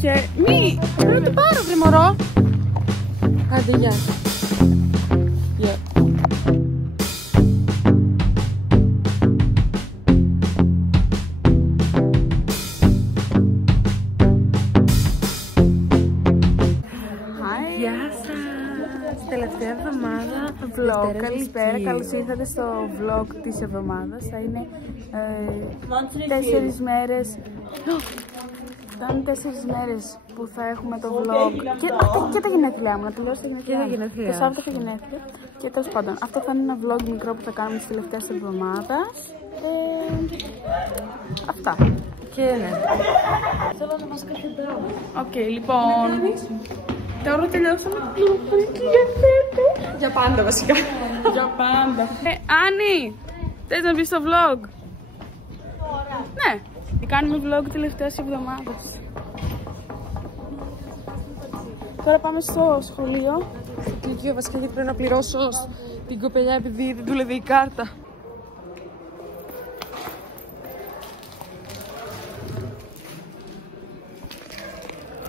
Και μη, πρέπει να το πάρω βρε μωρό. Άντε γεια. Τελευταία εβδομάδα vlog. Καλησπέρα, καλώς ήρθατε στο vlog της εβδομάδας. Θα είναι 4 μέρες. Θα είναι 4 μέρες που θα έχουμε το vlog. Και τα γενέθλιά μου, να τελειώσω τα γενέθλιά μου. Το Σάββατο έχω γενέθλια. Και τέλος πάντων, αυτό θα είναι ένα vlog μικρό που θα κάνουμε τις τελευταίες εβδομάδας. Αυτά. Και ναι. Θέλω να μας καθεντάω. Οκ, λοιπόν. Τώρα τελειώσαμε την πληροφορική για φέτος. Για πάντα βασικά. Για πάντα. Άννη, θες να μπεις στο vlog? Ναι, κάνουμε vlog τελευταίας εβδομάδας. Τώρα πάμε στο σχολείο. Στο κλικείο βασικά γιατί πρέπει να πληρώσω την κοπελιά επειδή δεν δούλευε η κάρτα.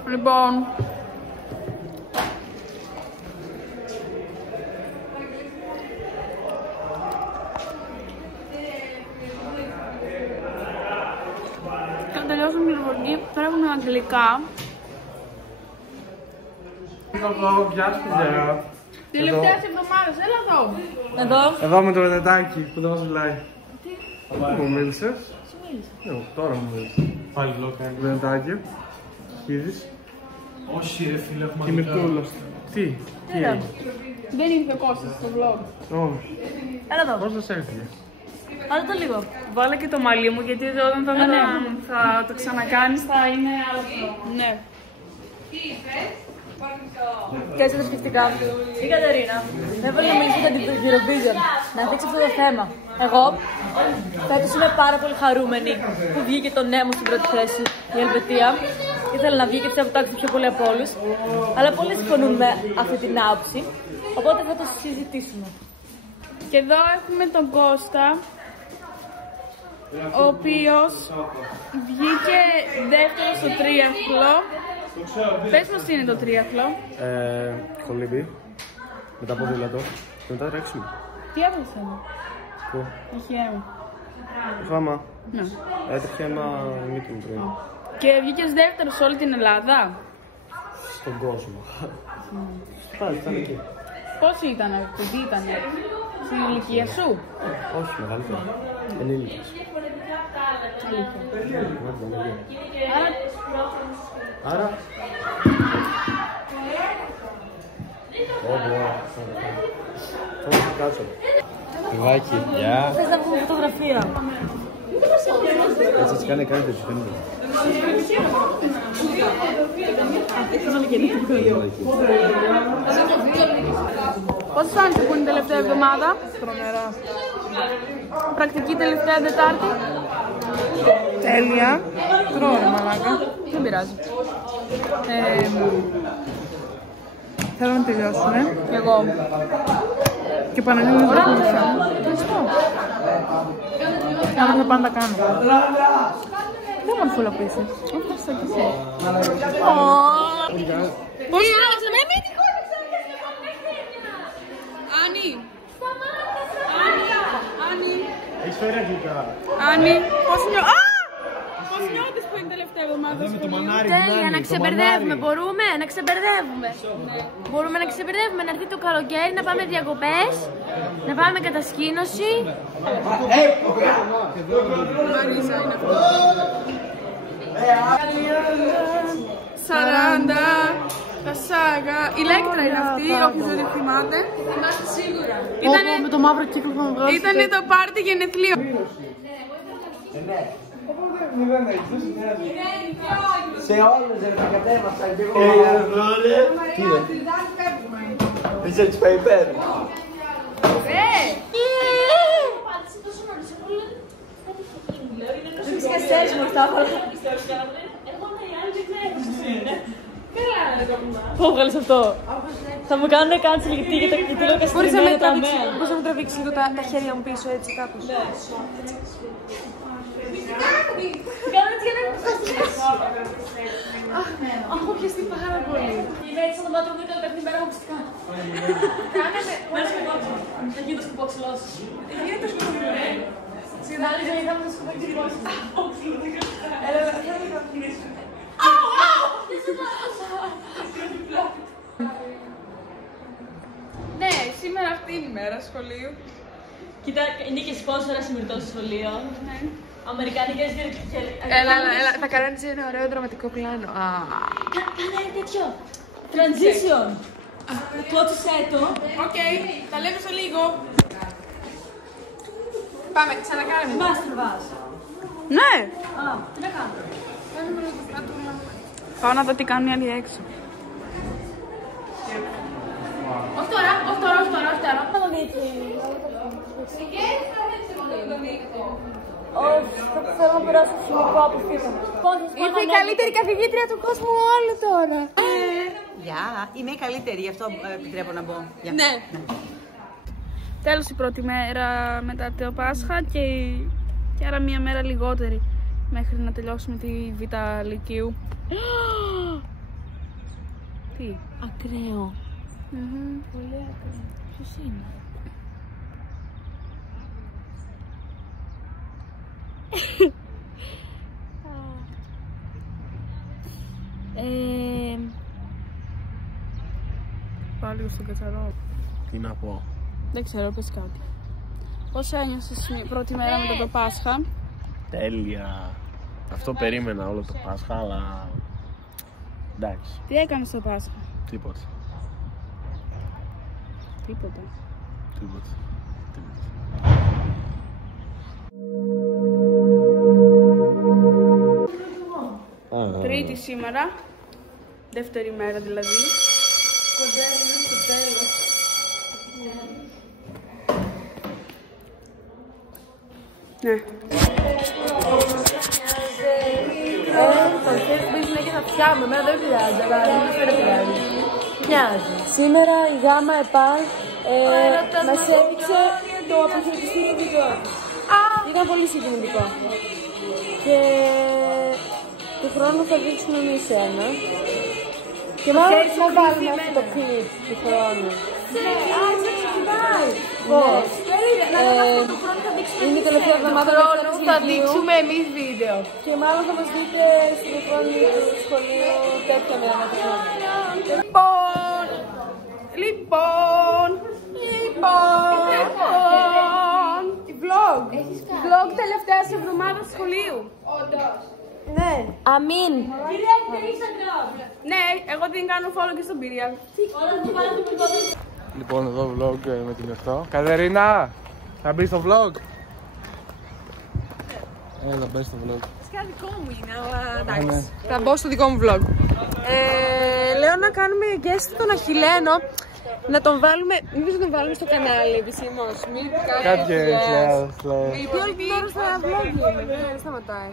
Λοιπόν, θα τελειώσουμε την πληροφορική, τώρα έχουμε αγγλικά. Γεια σου παιδιά. Τελευταίες εβδομάδες, έλα εδώ. Εδώ με το βενετάκι που δεν μας μιλάει. Τι μου μίλησες? Σου μίλησα. Ναι, τώρα μου μίλησες. Πάλι vlog κάνει. Βενετάκι. Είδης. Όχι ρε φίλε, έχουμε Και με τούλος. Τι έγινε? Δεν ήρθε ο Κώστας στο vlog. Όχι. Έλα εδώ. Πώς σας έφυγε? Βάλε το λίγο. Βάλε και το μαλλί μου γιατί όταν θα το ξανακάνεις θα είναι άλλο. Ναι. Και έτσι τα σκεφτικά. Η Κατερίνα με έβαλε να μιλήσει για την Eurovision, να δείξει αυτό το θέμα. Εγώ φέτος είμαι πάρα πολύ χαρούμενη που βγήκε το νέο μου στην πρώτη θέση, η Ελβετία. Ήθελα να βγει και πιστεύω ότι πιο πολύ από όλους. Αλλά πολλοί συμφωνούν με αυτή την άποψη, οπότε θα το συζητήσουμε. Και εδώ έχουμε τον Κώστα, ο οποίος βγήκε δεύτερο στο τρίαθλο. Πες μας τι είναι το τρίαθλο. Κολύμπι. Μετά ποδήλατο. Και μετά τρέξιμο. Τι έβαλες εδώ? Πού? Αχιέ μου. Φάμα. Ναι. Έτρεχε ένα μύτη μου πριν. Και βγήκες δεύτερο σε όλη την Ελλάδα. Στον κόσμο. Πάλι ήταν εκεί. Πώς ήταν, παιδί ήταν, στην ηλικία σου? Όχι, μεγαλύτερα. Ενήλικες. Άρα... Κάτσο. Βάκι, γεια. Θες να βγούμε φωτογραφία? Έτσι κάνει τέτοιο, δεν είναι. Πώς φάνηκε που είναι η τελευταία εβδομάδα? Τρομερά. Πρακτική τελευταία Τετάρτη. Τέλεια. Τρώω ρε μαλάκα. Δεν πειράζει. Θέλω να τελειώσουμε. Κι εγώ. Και Παναγιώτη δεν θα μισά. Άρα θα πάντα κάνω. Δεν μου αρφούλα που είσαι. Έφτασα κι εσύ. Πώς άλλαξε με μη τη Άννη. Άννη. Έχεις φέρει αγγλικά. Άννη. Πώς νιώθεις που είναι η τελευταία εβδομάδα στο σχολείο? Τέλεια, να ξεμπερδεύουμε. Μπορούμε να ξεμπερδεύουμε. Μπορούμε να ξεμπερδεύουμε, να έρθει το καλοκαίρι, να πάμε διακοπές, να πάμε κατασκήνωση. Μαρίσα είναι αυτό. 40. Τα σάγα. Η Λέκτρα είναι αυτή, όποιος δεν τη θυμάται. Θυμάστε σίγουρα. Με το μαύρο κύκλο που μου βγάζει. Ήτανε το πάρτι γενεθλίων. Σε όλους δεν τα κατέβασα εγώ. Τι είναι? Research paper. Δεν τις καστέρεις μου αυτά όλα. Πού βγάλεις αυτό? Θα μου κάνουν cancel γιατί για το λέω καστηρμένο ταμέα. Μπορείς να μου τραβήξεις λίγο τα χέρια μου πίσω έτσι κάπως? Κάνω έτσι για να μην το καστηρίσει. έτσι στο δωμάτιο μου έκανε την πέρα μου ακουστικά. Κάναμε. Μέρος και κόψω. Θα γίνει το σκοπό ξυλός. Γιατί το σκοπό. Άλλη ζωή θα μου το σκοπό ξυλός. Ναι, σήμερα αυτή είναι η μέρα σχολείου. Κοίτα, είναι και σπόνσορα συμμετό στο σχολείο. Αμερικανικές διαδικασίες. Έλα, θα κάνεις ένα ωραίο δραματικό πλάνο. Κάνε τέτοιο. Transition. Κλώτσισέ το. Οκ, τα λέμε σε λίγο. Πάμε, ξανακάνουμε. Μας τρεβάς. Ναι! Α, τι να κάνω. Πάω να δω τι κάνουν οι άλλοι έξω. Όχι τώρα, όχι τώρα, όχι τώρα, όχι τώρα. Θέλω να περάσω χημικό από φύλλα. Ήρθε η καλύτερη καθηγήτρια του κόσμου όλου τώρα. Γεια, είμαι η καλύτερη, γι' αυτό επιτρέπω να μπω. Ναι. Τέλος η πρώτη μέρα μετά το Πάσχα και άρα μία μέρα λιγότερη μέχρι να τελειώσουμε τη Β' Λυκείου. Τι? Ακραίο. Πολύ ακραίο. Ποιος είναι? Πάω λίγο στον κατσαρό. Τι να πω. Δεν ξέρω, πες κάτι. Πώς ένιωσες η πρώτη μέρα μετά το Πάσχα? Τέλεια. Αυτό περίμενα όλο το Πάσχα, αλλά εντάξει, Τι έκανες στο Πάσχα? τίποτα. Τίποτα. Τίποτα. Τρίτη σήμερα. Δεύτερη μέρα δηλαδή. Κοντεύουμε στο τέλος. Ναι. Το χέρι που είναι και θα φτιάμε, εμένα δεν χρειάζεται, αλλά δεν χρειάζεται. Μοιάζει. Σήμερα η ΓΑΜΑ ΕΠΑΛ μας έδειξε το αποχαιρετιστήριο δικό. Ήταν πολύ συγκινητικό. Και του χρόνου θα δείξουμε εμείς ένα. Και μάλλον θα βάλουμε αυτό το κλιπ του χρόνου. Ναι, έτσι ξεκινάει. Πώς. Είναι η τελευταία εβδομάδα του χρόνου Θα δείξουμε εμείς βίντεο. και μάλλον θα μας δείτε στην εικόνα του σχολείου τέτοια μέρα του χρόνου. Vlog τελευταίας εβδομάδας σχολείου. Ναι. Αμήν. Ναι, εγώ την κάνω follow και στον Πύριαλ. Λοιπόν, εδώ vlog με την Ευτό. Κατερίνα, θα μπει στο vlog. Έλα, μπες στο vlog. Φυσικά δικό μου είναι, αλλά εντάξει. Θα μπω στο δικό μου vlog. Λέω να κάνουμε guest τον Αχιλλένο. Να τον βάλουμε, μήπως να τον βάλουμε στο κανάλι επισήμως. Κάποιες λέει. Γιατί όλη την ώρα στα vlog είναι, δεν σταματάει.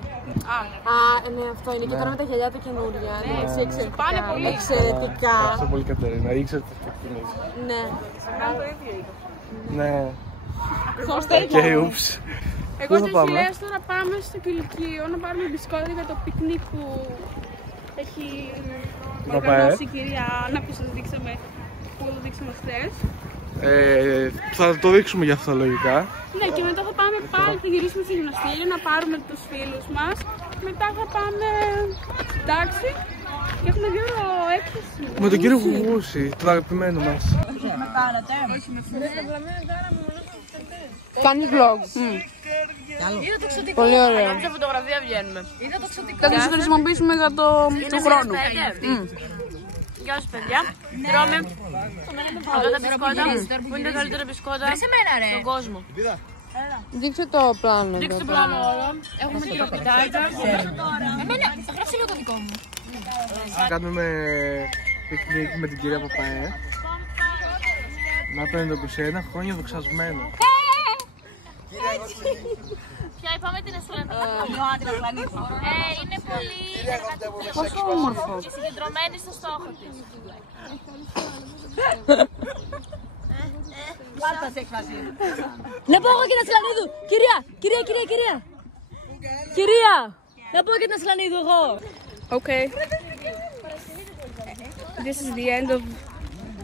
Ναι, αυτό είναι. Και τώρα με τα γυαλιά τα καινούρια. Ναι, έτσι εξαιρετικά. Πάνε πολύ εξαιρετικά. Ευχαριστώ πολύ, Κατερίνα. Ήξερε τι θα εκτιμήσει. Ναι. Ναι. Σωστά. Και ούψ. Εγώ και ο Αχιλλέας τώρα πάμε στο κηλικείο να πάρουμε μπισκότα για το πικνίκ που έχει οργανώσει η κυρία Άννα που σας δείξαμε, που το δείξαμε χθες. Θα το δείξουμε για αυτά λογικά. Ναι, και μετά θα πάμε πάλι, θα γυρίσουμε στο γυμναστήριο να πάρουμε τους φίλους μας. Μετά θα πάμε εντάξει και έχουμε δύο έκθεση. Με τον κύριο Γουγούση, τον αγαπημένο μας. Κάνει vlog. Πολύ ωραίο. Σε φωτογραφία βγαίνουμε. Θα τις χρησιμοποιήσουμε για το χρόνο. Γεια σας παιδιά. Τρώμε αυτά τα μπισκότα που είναι τα καλύτερα μπισκότα στον κόσμο. Δείξε το πλάνο. Δείξτε το πλάνο όλο. Έχουμε τυροπιτάκια. Εμένα, θα γράψει λίγο το δικό μου. Κάνουμε πικνίκ με την κυρία Παπαέ. Να το εντοπίσει 1 χρόνια δοξασμένο. Πια είπαμε την Ασλανίδη. Είναι πολύ Πόσο όμορφο. και συγκεντρωμένη στο στόχο της. Να πω εγώ και την Ασλανίδου. Κυρία. Να πω και την Ασλανίδου εγώ. Οκ. This is the end of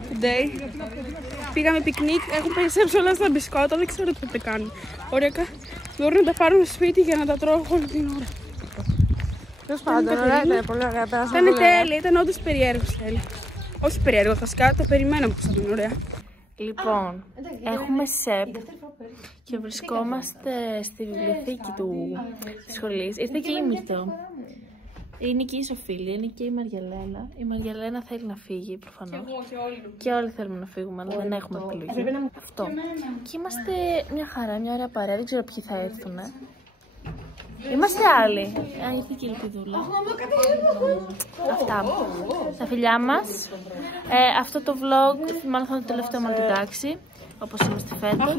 the day. Πήγαμε πικνίκ, έχουν περισσέψει όλα στα μπισκότα, δεν ξέρω τι θα κάνουν. Ωριακά μπορούν να τα πάρουν στο σπίτι για να τα τρώω όλη την ώρα. Τέλος πάντων, ωραία, ήταν πολύ ωραία. Ήταν τέλεια, ήταν όντως περίεργος τέλεια. Όχι περίεργο, βασικά το περιμέναμε πως θα ήταν ωραία. Λοιπόν, έχουμε ΣΕΠ και βρισκόμαστε στη βιβλιοθήκη της σχολής. Ήρθε και η Μυρτώ. Είναι και η Σοφίλια, είναι και η Μαριαλένα. Η Μαριαλένα θέλει να φύγει προφανώς. Και όλοι θέλουμε να φύγουμε, αλλά δεν έχουμε επιλογή. Αυτό. Και είμαστε μια χαρά, μια ωραία παρέα. Δεν ξέρω ποιοι θα έρθουν. Είμαστε άλλοι. Ήρθε και η Ελπιδούλα. Αυτά. Τα φιλιά μας. Αυτό το vlog μάλλον θα είναι το τελευταίο μου την τάξη. Όπως είμαστε φέτος.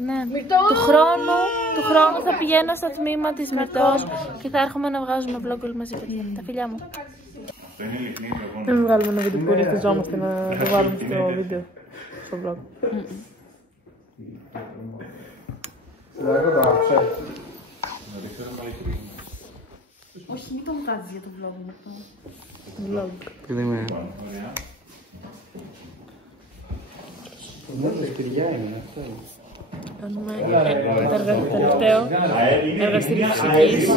Ναι. Του χρόνου θα πηγαίνω στο τμήμα της Μυρτώς και θα έρχομαι να βγάζουμε vlog όλοι μαζί, παιδιά. Τα φιλιά μου. Δεν βγάλουμε ένα βίντεο που ρυθιζόμαστε να το βάλουμε στο βίντεο, στο vlog. Όχι, μην το βγάζεις για το vlog μου αυτό. Vlog. Τι δεν είναι. Κάνουμε το τελευταίο εργαστήριο φυσικής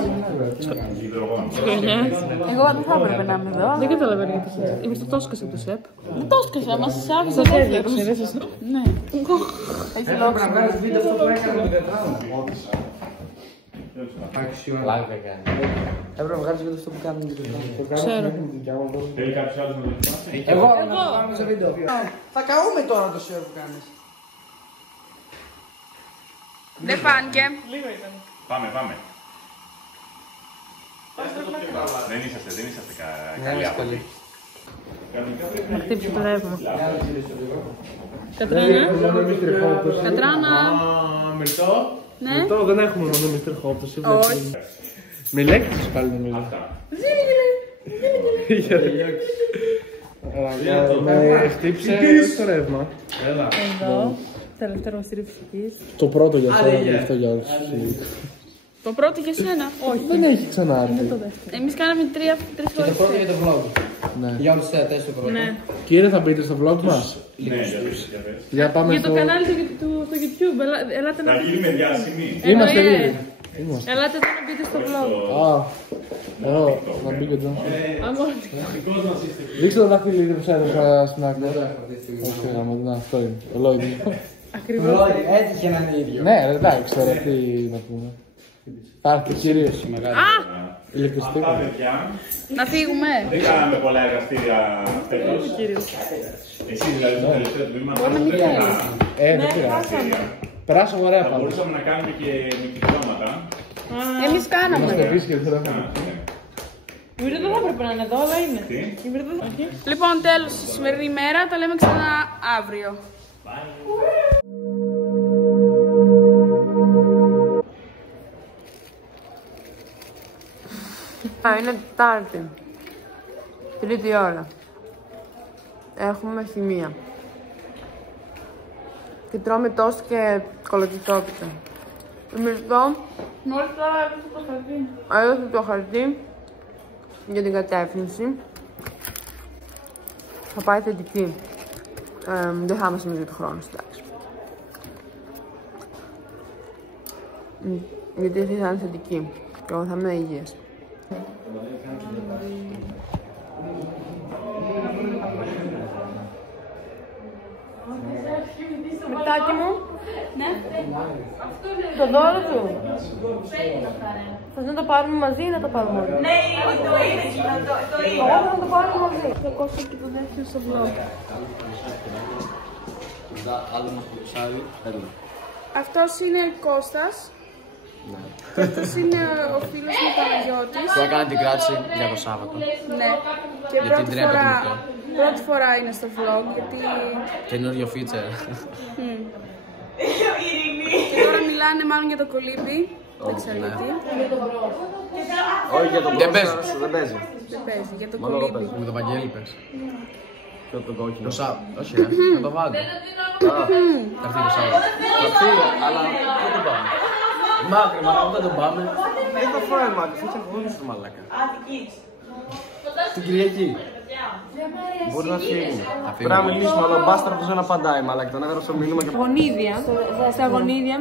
σχολιάς. Εγώ δεν θα έπρεπε να είμαι εδώ. Δεν καταλαβαίνω γιατί είσαι. Είμαι στο τόσκασε το ΣΕΠ. Δεν το έσκασα, μας άφησε δεύτερος. Ναι. Έχει λόγο. Πρέπει να βγάλεις βίντεο αυτό που έκανε με τετράδο. Έπρεπε να βγάλεις βίντεο αυτό που κάνουμε με τετράδο. Ξέρω. Θέλει κάποιος άλλος να το δοκιμάσει? Εγώ να το κάνουμε σε βίντεο. Θα καούμε τώρα το σιωρ που κάνεις. Δεν φάνηκε. Πάμε. Δεν είσαστε καλοί από. Να χτύψει το ρεύμα. Κατράνα. Μυρτώ. Ναι. Μυρτώ, δεν έχουμε μόνο Mr. Hope. Όχι. Με λέξεις πάλι να μιλάω. Με χτύψε το ρεύμα. Εδώ, τελευταίο εργαστήριο φυσικής. Το πρώτο για σένα, τελευταίο για όλους. Το πρώτο για σένα. Όχι. Δεν έχει ξανάρθει. Εμείς κάναμε τρεις φορές. Το πρώτο για το vlog. Ναι. Για όλους τους θεατές το πρώτο. Ναι. Κύριε, θα μπείτε στο vlog μας. Ναι, Για πάμε Για το στο... κανάλι του στο YouTube. Ελάτε να θα γίνει με διάσημη. Είμαστε Εννοεί. λίγοι. Είμαστε. Ελάτε εδώ να μπείτε στο vlog. Α, εδώ, να μπει και εδώ. Δείξτε το δάχτυλο που έδωσα στην άκρη. Όχι, να αυτό είναι. Ολόιδη. Ακριβώς. Έτυχε να είναι ίδιο. Ναι, εντάξει, τώρα τι να πούμε. Θα έρθει κυρίως ηλεκτριστή. Αυτά παιδιά, Να φύγουμε. δεν κάναμε πολλά εργαστήρια φέτος. Εσείς δηλαδή στο τελευταίο τμήμα δεν Δεν πειράζει. Περάσαμε ωραία θα πάντα. μπορούσαμε να κάνουμε και μικρόματα. Εμείς κάναμε. Είμαστε επίσης τώρα. Η Μυρτώ δεν θα έπρεπε να είναι εδώ, αλλά είναι. Τι? Λοιπόν, τέλος τη σημερινή ημέρα. Τα λέμε ξανά αύριο. Είναι Τετάρτη. 3η ώρα. Έχουμε χημεία. Και τρώμε τόστ και κολοκυθόπιτα. Η Μυρτώ Μόλις τώρα έπαιξε το χαρτί. έδωσε το χαρτί για την κατεύθυνση. Θα πάει θετική. Δεν θα είμαστε για το χρόνο, εντάξει. Γιατί εσύ θα είναι θετική και εγώ θα είμαι υγιής. Μυρτάκι μου. Ναι. Το δώρο σου. Θες να το πάρουμε μαζί ή να το πάρουμε όλοι? Ναι, το είναι. Εγώ θα το πάρουμε μαζί. Το Κώστα και το δεύτερο στο vlog. Αυτός είναι ο Κώστας. Και αυτός είναι ο φίλος μου Παναγιώτης. Που έκανε την κράτηση για το Σάββατο. Ναι. Και Γιατί ντρέπεται πρώτη φορά είναι στο vlog, γιατί... Καινούριο feature. Και τώρα μιλάνε μάλλον για το κολύμπι. Δεν ξέρω γιατί. Όχι για το δεν παίζει. Δεν παίζει. Δεν παίζει, για το κολύμπι. Με το Βαγγέλη πες. Και το κόκκινο. Όχι ρε, θα το βάλω. Θα έρθει το Σάββατο. Θα έρθει, αλλά πού το πάμε. Μάκρυ, μα όταν τον πάμε. Δεν θα φάει μάκρυ, θα είσαι αγώνης του μαλάκα. Την Κυριακή. Μπορεί να φύγει. Πρέπει να μιλήσουμε, αλλά ο μπάσταρδος δεν απαντάει, μαλάκα. Τον έγραψε το μήνυμα και... Γονίδια, στα γονίδια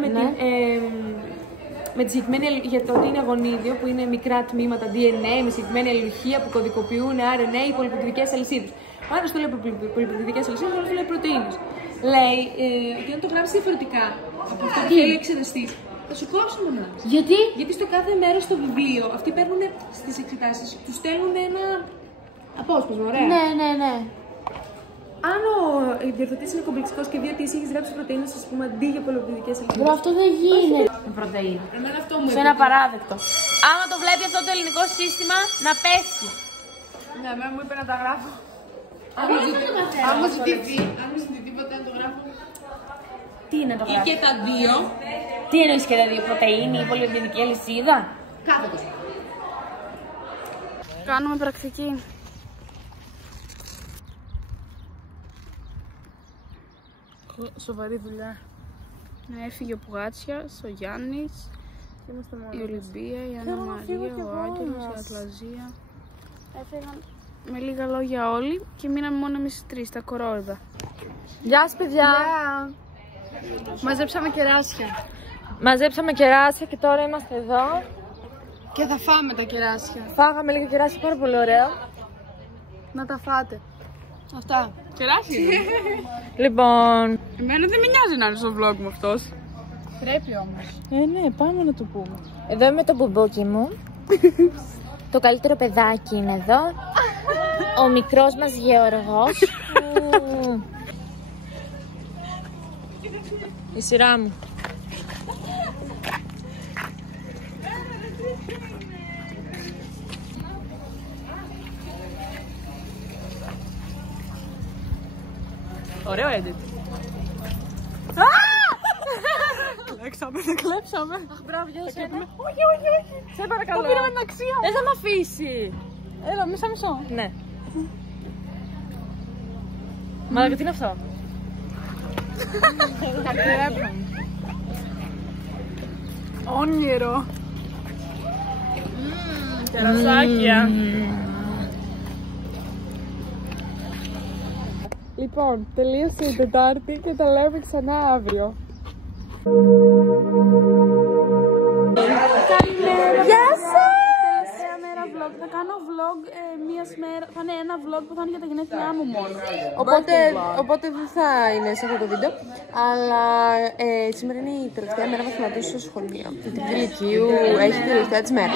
με τη συγκεκριμένη, για το ότι είναι γονίδιο, που είναι μικρά τμήματα DNA με συγκεκριμένη αλληλουχία που κωδικοποιούν RNA οι πολυπεπτιδικές αλυσίδες. Ο άλλος το λέει πολυπεπτιδικές αλυσίδες, ο άλλος το λέει πρωτεΐνες. Λέει ότι αν το γράψει διαφορετικά από αυτό που θέλει ο εξεταστής, θα σου κόψουν να γράψει. Γιατί? Γιατί στο κάθε μέρος στο βιβλίο, αυτοί παίρνουν στις εξετάσεις, τους στέλνουν ένα απόσπασμα, ωραία. Ναι. Αν ο διορθωτής είναι κομπλεξικός και δει ότι εσύ έχεις γράψει πρωτεΐνες, ας πούμε, αντί για πολυπεπτιδικές αλυσίδες. Μπρο, αυτό δεν γίνεται. Πρωτεΐνα. Εμένα αυτό μου Σε ένα παράδεκτο. Άμα το βλέπει αυτό το ελληνικό σύστημα, να πέσει. Ναι, εμένα μου είπε να τα γράφω. Αν μου ζητηθεί ποτέ να το γράφω. Τι είναι το γράφω? Και τα δύο. Τι εννοείς και τα δύο? Πρωτεΐνη ή πολυπεπτιδική αλυσίδα? Κάθετος. Κάνουμε πρακτική. Σοβαρή δουλειά. Έφυγε ο Πουγάτσιας, ο Γιάννης, η Ολυμπία, η Άννα Μαρία, ο Άγγελος, η Ατλαζία. Έφυγαν με λίγα λόγια όλοι και μείναμε μόνο εμείς τρεις, τα κορόιδα. Γεια σας, παιδιά. Μαζέψαμε κεράσια. Μαζέψαμε κεράσια και τώρα είμαστε εδώ. Και θα φάμε τα κεράσια. Φάγαμε λίγα κεράσια, πάρα πολύ ωραία. Να τα φάτε. Αυτά. Κεράσια. Λοιπόν. Εμένα δεν με νοιάζει να είναι στο vlog μου αυτός. Πρέπει όμως. Ναι, πάμε να το πούμε. Εδώ είμαι το μπουμπούκι μου. Το καλύτερο παιδάκι είναι εδώ. Ο μικρός μας Γεωργός. Η σειρά μου. Ωραίο edit. Κλέψαμε, δεν κλέψαμε. Αχ, μπράβο, γεια σας. Όχι. Σε παρακαλώ. Το πήραμε την αξία. Δεν θα με αφήσει. Έλα, μισό. Ναι. Μαλάκα, τι είναι αυτό? Τα κλέψαμε. Όνειρο. Κερασάκια. Λοιπόν, τελείωσε η Τετάρτη και τα λέμε ξανά αύριο. Γεια σας! Τελευταία μέρα vlog. Θα κάνω vlog μίας μέρα. Θα είναι ένα vlog που θα είναι για τα γενέθλιά μου μόνο. Οπότε δεν θα είναι σε αυτό το βίντεο. Αλλά σήμερα είναι η τελευταία μέρα μαθηματικού στο σχολείο. Η τρίτη λυκείου έχει τη τελευταία της μέρα.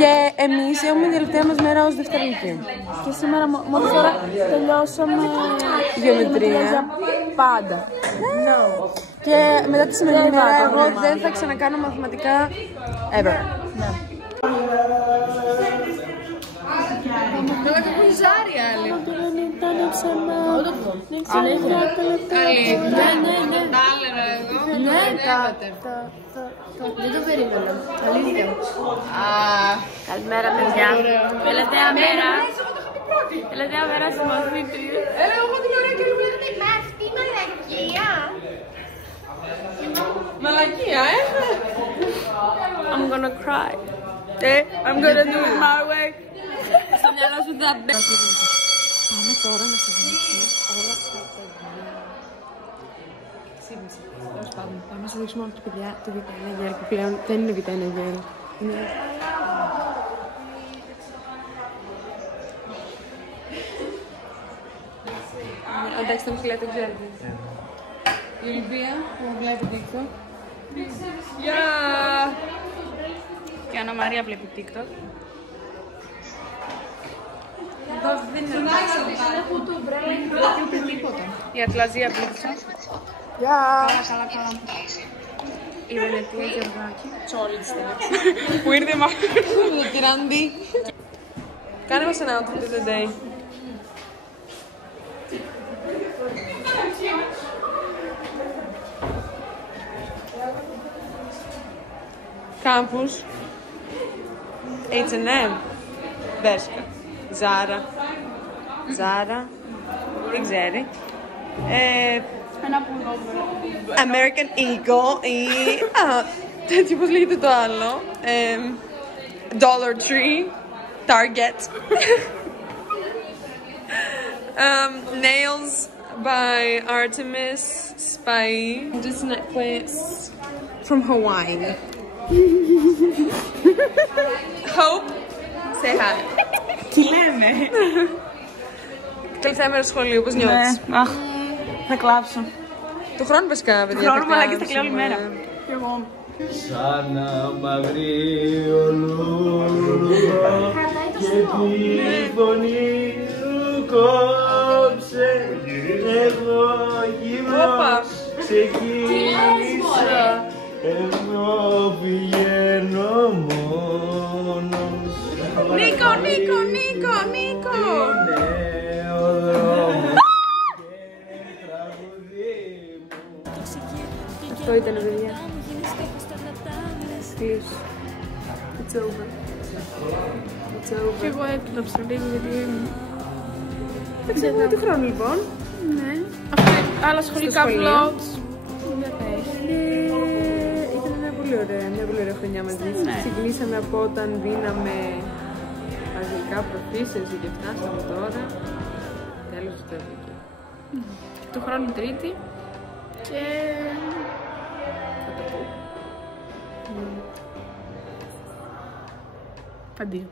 Και εμείς έχουμε τη τελευταία μας μέρα ως δεύτερη λυκείου. Και σήμερα μόλις τώρα τελειώσαμε Γεωμετρία. για πάντα. Και μετά τη σημερινή μέρα εγώ δεν θα ξανακάνω μαθηματικά ever. Δεν το περίμενα. Αλήθεια. Καλημέρα, παιδιά. Τελευταία μέρα. Τελευταία μέρα στη μαθήτρια. Έλα, εγώ την ωραία και λέω με αυτή μαλακία. Μαλακία, I'm gonna cry. I'm gonna do it my way. Στο μυαλό σου θα μπαίνει. Πάμε τώρα να σας δείξουμε όλα αυτά τα παιδιά. Ξύπνησε. Τέλος πάντων, πάμε να σας δείξουμε όλα τα παιδιά του Β1 γέλ που πλέον δεν είναι Β1 γέλ. Είναι... Εντάξει, το μουσιλιά δεν ξέρετε. Η Ολυμπία που βλέπει TikTok. Γεια! Και η Άννα Μαρία βλέπει TikTok. Η Ατλαζία πλήξα. Γεια! Καλά. Η Βενετία Γεωργάκη. Τσόλι της τάξης. Που ήρθε μα. Το τυράντι. Κάνε μας ένα outfit of the day. Campus, H&M, Bershka, Zara, δεν ξέρει. American Eagle ή τέτοιο πώς λέγεται το άλλο. Dollar Tree, Target. Nails by Artemis Spai. This necklace from Hawaii. Hope, say hi. Τι λένε. Τελευταία μέρα σχολείου, πώς νιώθεις? Αχ, θα κλάψω. Του χρόνου βασικά, παιδιά. Του χρόνου μαλάκι θα κλαίω όλη μέρα. Κι εγώ. Σαν να μαυρί και τη φωνή σου κόψε. Εγώ γυμνός ξεκίνησα, εγώ πηγαίνω μόνος. Νίκο, Νίκο, Νίκο, Νίκο! Είναι ο δρόμος και τραγουδί μου. Αυτό ήταν, παιδιά. Κλείσου. It's over. It's over. Και εγώ έκλαψα λίγο γιατί... Δεν ξέρω τι χρόνο λοιπόν. Ναι. Άλλα σχολικά vlogs. Ήταν μια πολύ ωραία χρονιά μαζί. Ξεκινήσαμε από όταν δίναμε αγγλικά proficiency και φτάσαμε τώρα. Τέλος του τέλους. Του χρόνου Τρίτη. Και... Θα το πω. Αντίο.